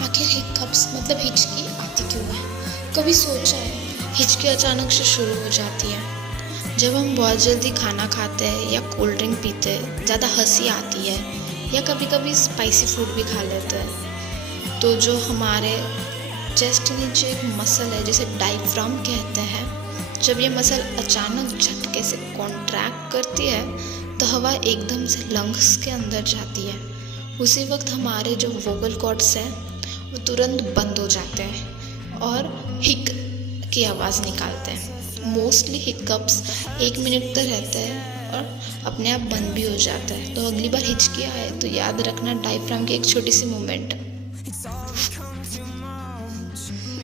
आखिर हिकअप्स मतलब हिचकी आती क्यों है? कभी सोचा है? हिचकी अचानक से शुरू हो जाती है जब हम बहुत जल्दी खाना खाते हैं या कोल्ड ड्रिंक पीते हैं, ज़्यादा हंसी आती है या कभी कभी स्पाइसी फूड भी खा लेते हैं। तो जो हमारे चेस्ट के नीचे एक मसल है जिसे डायफ्राम कहते हैं, जब ये मसल अचानक झटके से कॉन्ट्रैक्ट करती है तो हवा एकदम से लंग्स के अंदर जाती है। उसी वक्त हमारे जो वोकल कॉर्ड्स हैं वो तुरंत बंद हो जाते हैं और हिक की आवाज़ निकालते हैं। मोस्टली हिकअप्स 1 मिनट तक रहते हैं और अपने आप बंद भी हो जाता है। तो अगली बार हिचकी आए तो याद रखना, डायफ्राम की एक छोटी सी मूवमेंट